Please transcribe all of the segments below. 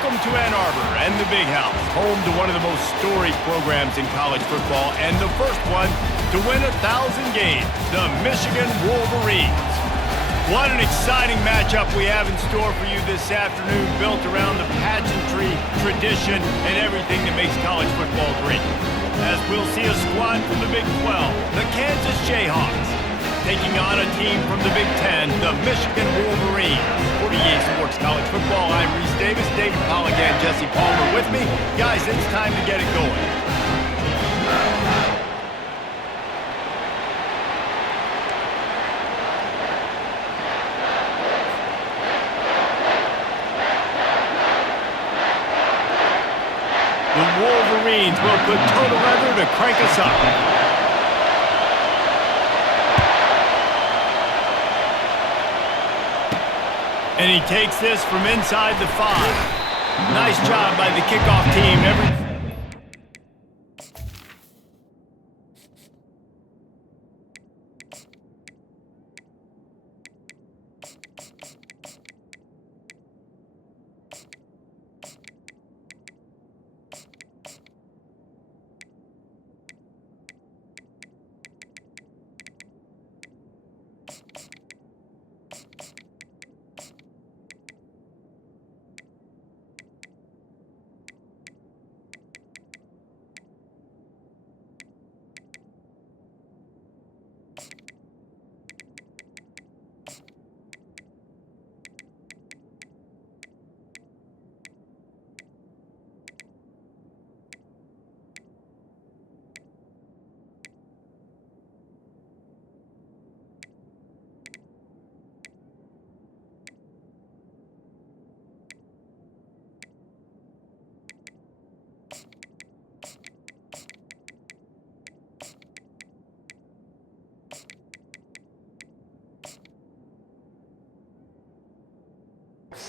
Welcome to Ann Arbor and the Big House, home to one of the most storied programs in college football and the first one to win 1,000 games, the Michigan Wolverines. What an exciting matchup we have in store for you this afternoon, built around the pageantry, tradition, and everything that makes college football great. As we'll see a squad from the Big 12, the Kansas Jayhawks, taking on a team from the Big 10, the Michigan Wolverines. For EA Sports College Football, I'm Reese Davis, David Pollack, and Jesse Palmer with me. Guys, it's time to get it going. The Wolverines will put total leather to crank us up. And he takes this from inside the 5. Nice job by the kickoff team.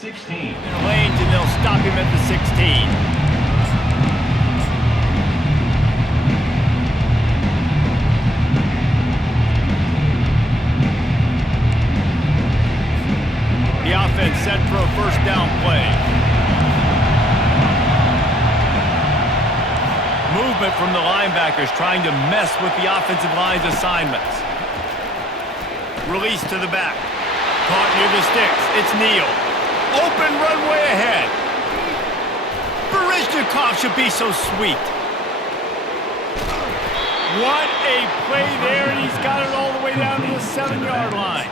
Lanes, and they'll stop him at the 16. The offense set for a first down play. Movement from the linebackers trying to mess with the offensive line's assignments. Release to the back. Caught near the sticks. It's Neal. Open runway ahead. Barishnikov should be so sweet. What a play there, and he's got it all the way down to the 7-yard line.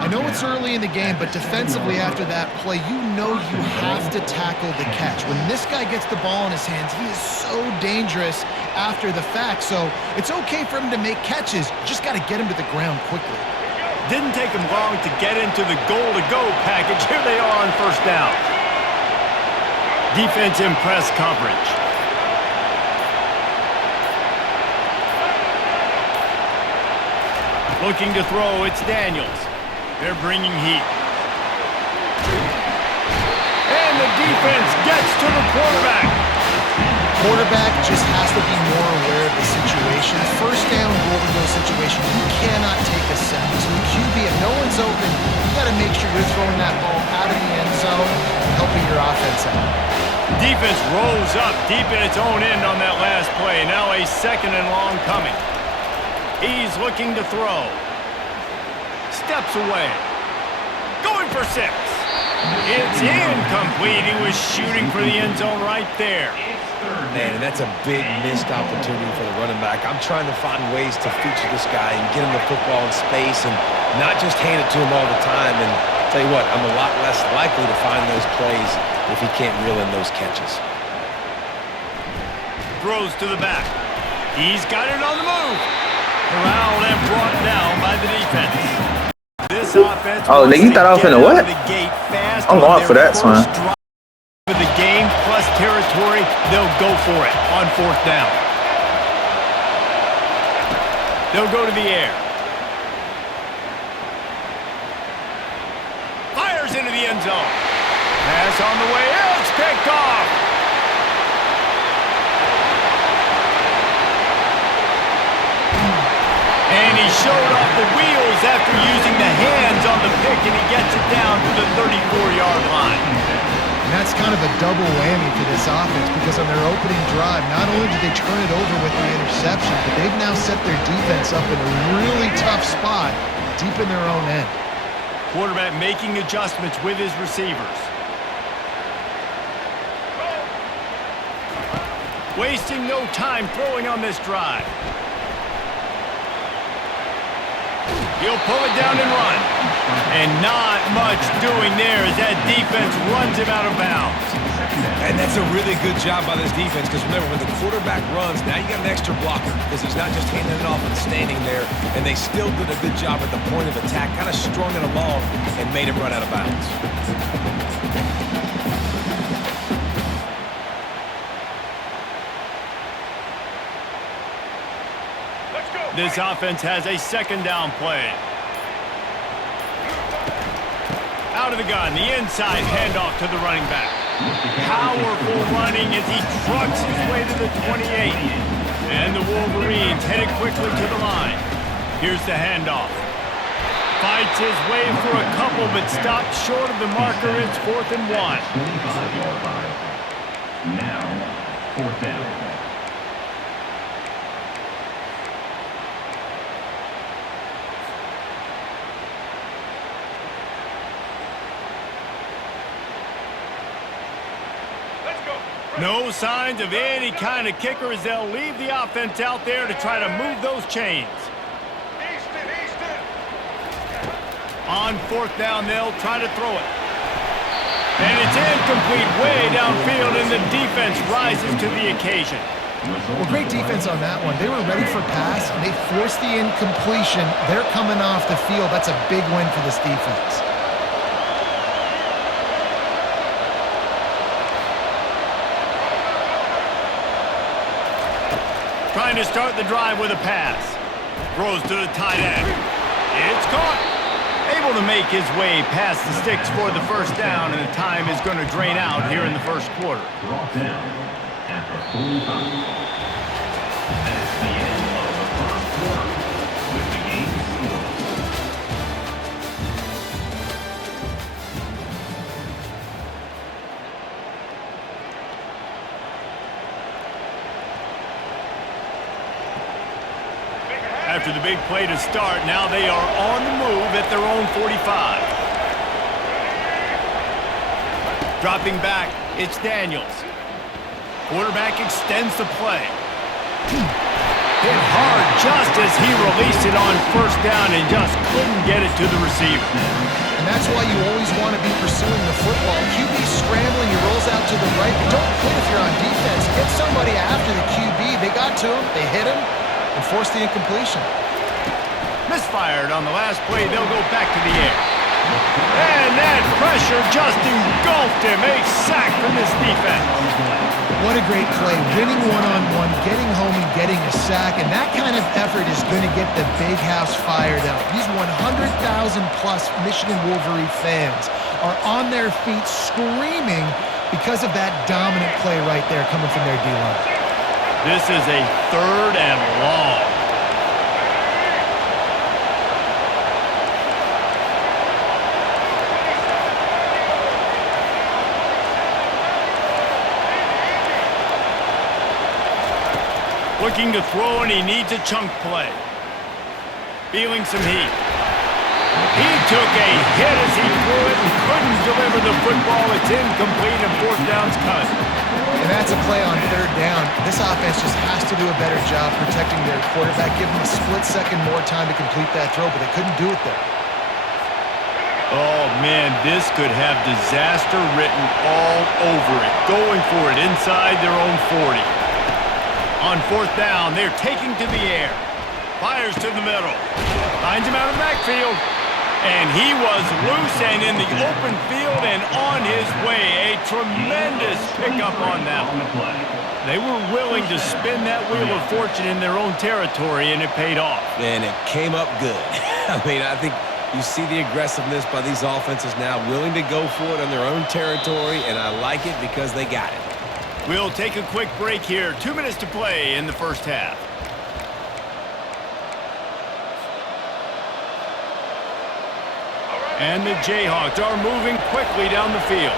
I know it's early in the game, but defensively after that play, you know you have to tackle the catch. When this guy gets the ball in his hands, he is so dangerous after the fact. So it's okay for him to make catches. You just got to get him to the ground quickly. Didn't take him long to get into the goal-to-go package. Here they are on first down. Defense in press coverage. Looking to throw, it's Daniels. They're bringing heat. And the defense gets to the quarterback. Quarterback just has to be more aware of the situation. First down, goal-to-go situation, you cannot take a sack. So the QB, if no one's open, you got to make sure you're throwing that ball out of the end zone, helping your offense out. Defense rose up deep in its own end on that last play. Now a 2nd and long coming. He's looking to throw. Steps away. Going for 6. It's incomplete. He was shooting for the end zone right there. Man, and that's a big missed opportunity for the running back. I'm trying to find ways to feature this guy and get him the football in space and not just hand it to him all the time. And tell you what, I'm a lot less likely to find those plays if he can't reel in those catches. Throws to the back. He's got it on the move. Corralled and brought down by the defense. This offense. Oh, they get that off in a what? I'm going for that, son. For the game plus territory, they'll go for it on 4th down. They'll go to the air. Fires into the end zone. Pass on the way. It's picked off. And he showed off the wheels after using the hands on the pick, and he gets it down to the 34-yard line. And that's kind of a double whammy for this offense because on their opening drive, not only did they turn it over with the interception, but they've now set their defense up in a really tough spot deep in their own end. Quarterback making adjustments with his receivers. Wasting no time throwing on this drive. He'll pull it down and run. And not much doing there as that defense runs him out of bounds. And that's a really good job by this defense because remember, when the quarterback runs, now you got an extra blocker because he's not just handing it off and standing there. And they still did a good job at the point of attack, kind of strung it along and made him run out of bounds. This offense has a second down play. Out of the gun, the inside handoff to the running back. Powerful running as he trucks his way to the 28. And the Wolverines headed quickly to the line. Here's the handoff. Fights his way for a couple, but stopped short of the marker. It's 4th and 1. Now, 4th down. No signs of any kind of kicker as they'll leave the offense out there to try to move those chains. On 4th down, they'll try to throw it. And it's incomplete way downfield, and the defense rises to the occasion. Well, great defense on that one. They were ready for pass, and they forced the incompletion. They're coming off the field. That's a big win for this defense. Trying to start the drive with a pass. Throws to the tight end. It's caught. Able to make his way past the sticks for the first down, and the time is going to drain out here in the first quarter. Brought down at the 45. That's the end of the first quarter with the game sealed. After the big play to start, now they are on the move at their own 45. Dropping back, it's Daniels. Quarterback extends the play. Hit hard just as he released it on 1st down and just couldn't get it to the receiver. And that's why you always want to be pursuing the football. QB scrambling, he rolls out to the right. But don't quit if you're on defense. Get somebody after the QB. They got to him, they hit him, and forced the incompletion. Misfired on the last play. They'll go back to the air. And that pressure just engulfed him. A sack from this defense. What a great play. Winning one-on-one, getting home and getting a sack. And that kind of effort is going to get the big house fired up. These 100,000-plus Michigan Wolverine fans are on their feet screaming because of that dominant play right there coming from their D-line. This is a 3rd and long. Looking to throw, and he needs a chunk play. Feeling some heat. He took a hit as he threw it and couldn't deliver the football. It's incomplete, and 4th down's cut. And that's a play on 3rd down. This offense just has to do a better job protecting their quarterback. Give them a split second more time to complete that throw, but they couldn't do it there. Oh, man, this could have disaster written all over it. Going for it inside their own 40. On 4th down, they're taking to the air. Fires to the middle. Finds him out of the backfield. And he was loose and in the open field and on his way. A tremendous pickup on that one. They were willing to spin that wheel of fortune in their own territory, and it paid off. And it came up good. I mean, I think you see the aggressiveness by these offenses now, willing to go for it on their own territory, and I like it because they got it. We'll take a quick break here. 2 minutes to play in the first half. And the Jayhawks are moving quickly down the field.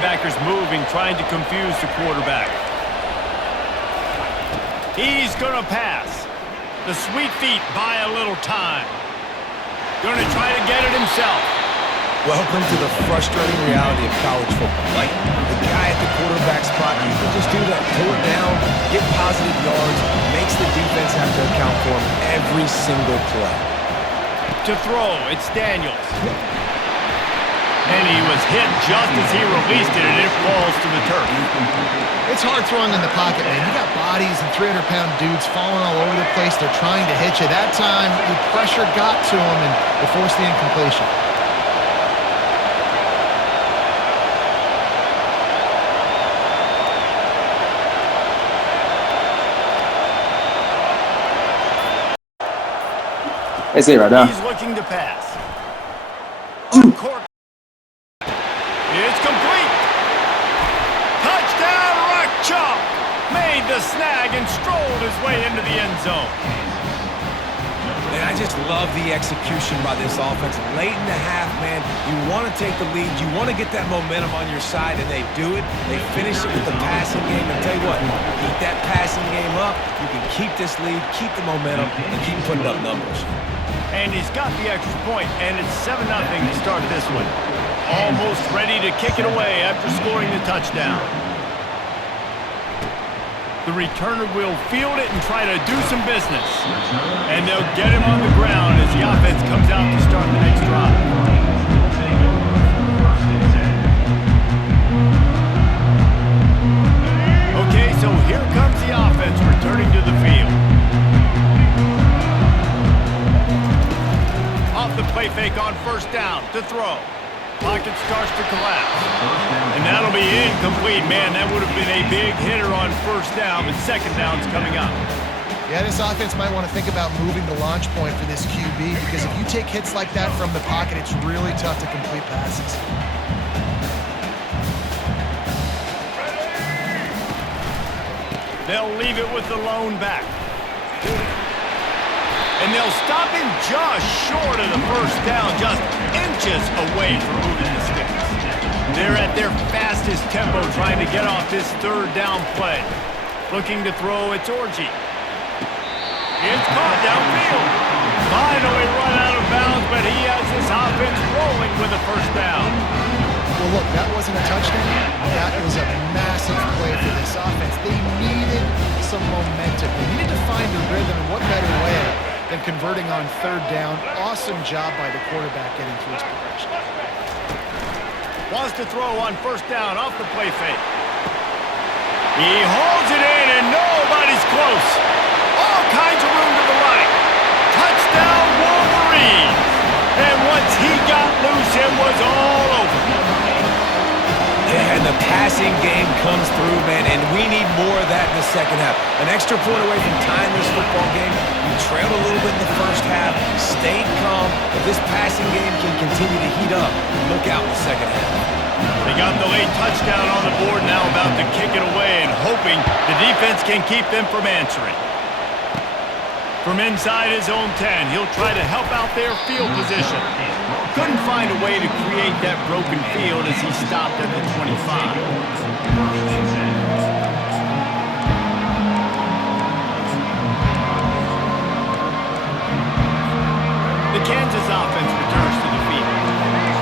Backers moving, trying to confuse the quarterback. He's going to pass. The sweet feet buy a little time. Going to try to get it himself. Welcome to the frustrating reality of college football. Like, the guy at the quarterback spot, he can just do that. Pull it down, get positive yards, makes the defense have to account for him every single play. To throw, it's Daniels. And he was hit just as he released it, and it falls to the turf. It's hard throwing in the pocket, man. You got bodies and 300-pound dudes falling all over the place. They're trying to hit you. That time, the pressure got to him, and it forced the incompletion. It's it right now. He's looking to pass. On court. It's complete. Touchdown, Rock Chalk. Made the snag and strolled his way into the end zone. Man, I just love the execution by this offense. Late in the half, man, you want to take the lead. You want to get that momentum on your side, and they do it. They finish it with the passing game. And tell you what, keep that passing game up. You can keep this lead, keep the momentum, and keep putting up numbers. And he's got the extra point, and it's 7-0 to start this one. Almost ready to kick it away after scoring the touchdown. The returner will field it and try to do some business. And they'll get him on the ground as the offense comes out to start the next drive. Okay, so here comes the offense returning to the field. Off the play fake on first down to throw. Pocket starts to collapse. And that'll be incomplete. Man, that would have been a big hitter on first down, but second down's coming up. Yeah, this offense might want to think about moving the launch point for this QB, because if you take hits like that from the pocket, it's really tough to complete passes. They'll leave it with the lone back. And they'll stop him just short of the first down, just inches away from moving the sticks. They're at their fastest tempo trying to get off this third down play. Looking to throw, it's Orgy. It's caught downfield. Finally run out of bounds, but he has this offense rolling with a first down. Well, look, that wasn't a touchdown. That was a massive play for this offense. They needed some momentum. They needed to find a rhythm, and what better way than converting on third down. Awesome job by the quarterback getting through his progression. Wants to throw on first down off the play fake. He holds it in, and nobody's close. All kinds of room to the right. Touchdown, Wolverines. And once he got loose, it was all over. Yeah, and the passing game comes through, man, and we need more of that in the second half. An extra point away from tying this football game. You trailed a little bit in the first half, stayed calm, but this passing game can continue to heat up. Look out in the second half. They got the late touchdown on the board, now about to kick it away and hoping the defense can keep them from answering. From inside his own 10, he'll try to help out their field position. Couldn't find a way to create that broken field as he stopped at the 25. The Kansas offense returns to the field.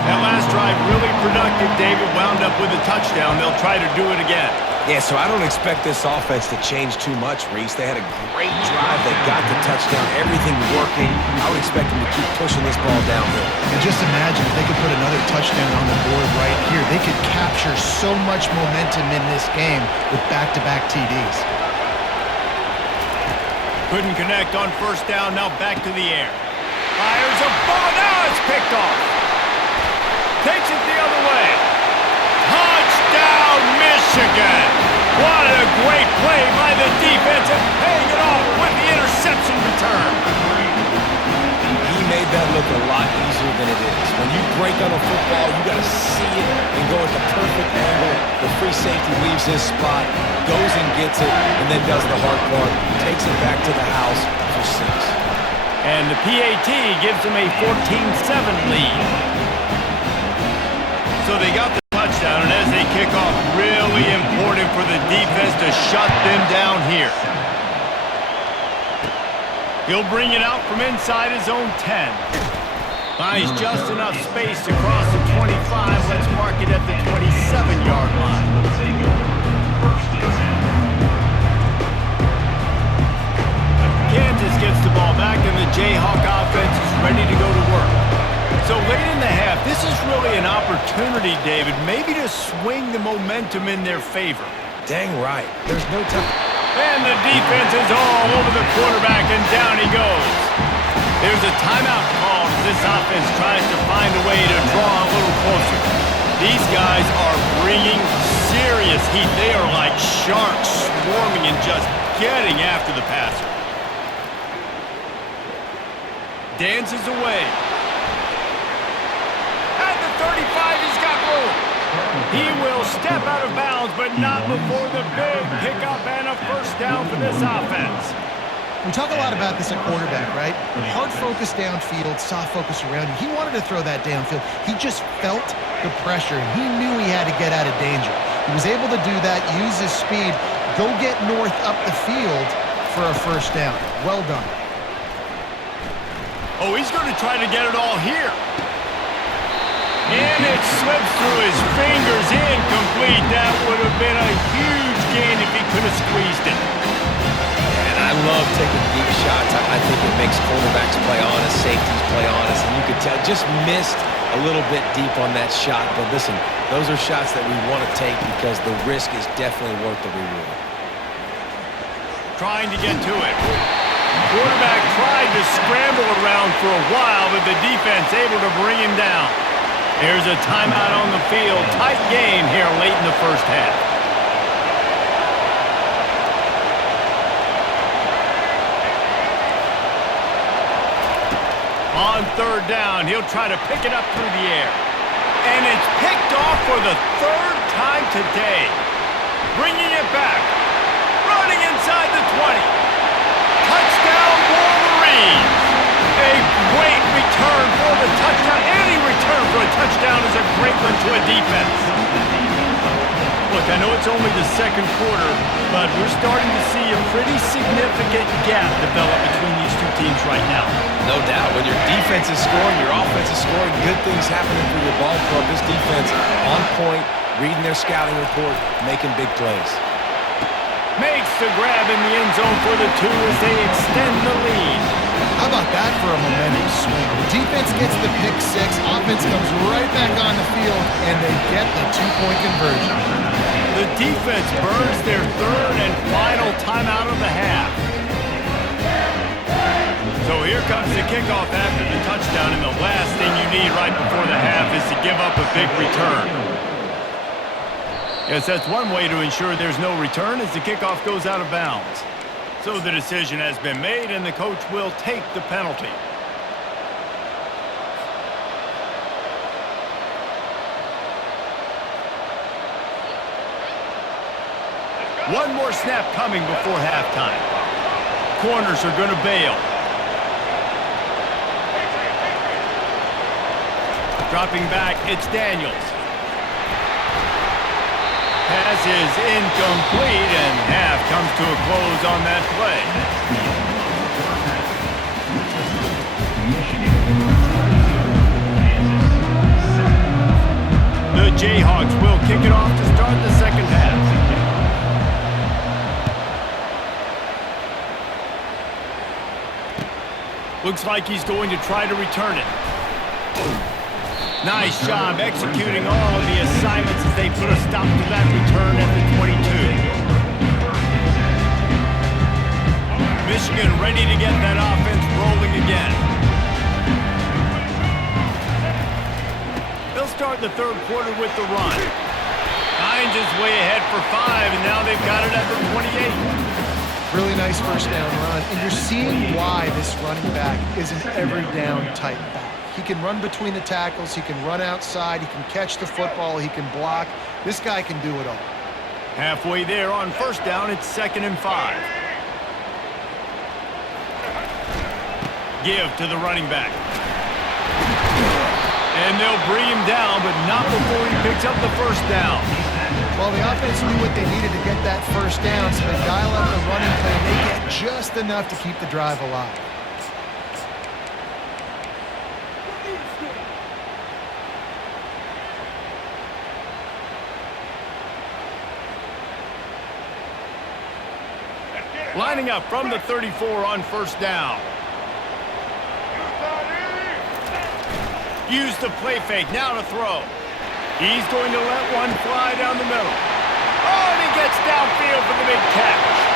That last drive really productive. David wound up with a touchdown. They'll try to do it again. Yeah, so I don't expect this offense to change too much, Reese. They had a great drive. They got the touchdown. Everything working. I would expect them to keep pushing this ball downhill. And just imagine if they could put another touchdown on the board right here. They could capture so much momentum in this game with back-to-back TDs. Couldn't connect on first down. Now back to the air. Fires a ball. Now it's picked off. Takes it the other way. Touchdown, Michigan! What a great play by the defense and paying it off with the interception return. He made that look a lot easier than it is. When you break on a football, you got to see it and go at the perfect angle. The free safety leaves his spot, goes and gets it, and then does the hard part, takes it back to the house for 6. And the PAT gives them a 14-7 lead. So they got the touchdown, and as they kick off, really important for the defense to shut them down here. He'll bring it out from inside his own 10. Finds just enough space to cross the 25. Let's mark it at the 27-yard line. Kansas gets the ball back, and the Jayhawk offense is ready to go to work. So late in the half, this is really an opportunity, David, maybe to swing the momentum in their favor. Dang right. There's no time. And the defense is all over the quarterback, and down he goes. There's a timeout call as this offense tries to find a way to draw a little closer. These guys are bringing serious heat. They are like sharks swarming and just getting after the passer. Dances away. At the 35, he's got room. He will step out of bounds, but not before the big pickup and a first down for this offense. We talk a lot about this at quarterback, right? Hard focus downfield, soft focus around you. He wanted to throw that downfield. He just felt the pressure, and he knew he had to get out of danger. He was able to do that, use his speed, go get north up the field for a first down. Well done. Oh, he's going to try to get it all here. And it slips through his fingers, incomplete. That would have been a huge gain if he could have squeezed it. And I love taking deep shots. I think it makes quarterbacks play honest, safeties play honest, and you could tell just missed a little bit deep on that shot. But listen, those are shots that we want to take because the risk is definitely worth the reward. Trying to get to it. Quarterback tried to scramble around for a while, but the defense able to bring him down. Here's a timeout on the field. Tight game here late in the first half. On third down, he'll try to pick it up through the air. And it's picked off for the third time today. Bringing it back. Running inside the 20. Touchdown, Wolverines! A great return for the touchdown. Any return for a touchdown is a great one to a defense. Look, I know it's only the second quarter, but we're starting to see a pretty significant gap develop between these two teams right now. No doubt. When your defense is scoring, your offense is scoring, good things happening for your ball club. This defense on point, reading their scouting report, making big plays. Makes the grab in the end zone for the two as they extend the lead. How about that for a momentum swing? The defense gets the pick six, offense comes right back on the field, and they get the two-point conversion. The defense burns their third and final timeout of the half. So here comes the kickoff after the touchdown, and the last thing you need right before the half is to give up a big return. Yes, that's one way to ensure there's no return as the kickoff goes out of bounds. So the decision has been made, and the coach will take the penalty. One more snap coming before halftime. Corners are going to bail. Dropping back, it's Daniels. Pass is incomplete, and half comes to a close on that play. The Jayhawks will kick it off to start the second half. Looks like he's going to try to return it. Nice job executing all of the assignments as they put a stop to that return at the 22. Michigan ready to get that offense rolling again. They'll start the third quarter with the run. Hines is way ahead for 5, and now they've got it at the 28. Really nice first down run, and you're seeing why this running back is an every down type back. He can run between the tackles, he can run outside, he can catch the football, he can block. This guy can do it all. Halfway there on first down, it's 2nd and 5. Give to the running back. And they'll bring him down, but not before he picks up the first down. Well, the offense knew what they needed to get that first down, so they dial up the running play, and they get just enough to keep the drive alive. Lining up from the 34 on first down. Use the play fake, now to throw. He's going to let one fly down the middle. Oh, and he gets downfield for the big catch.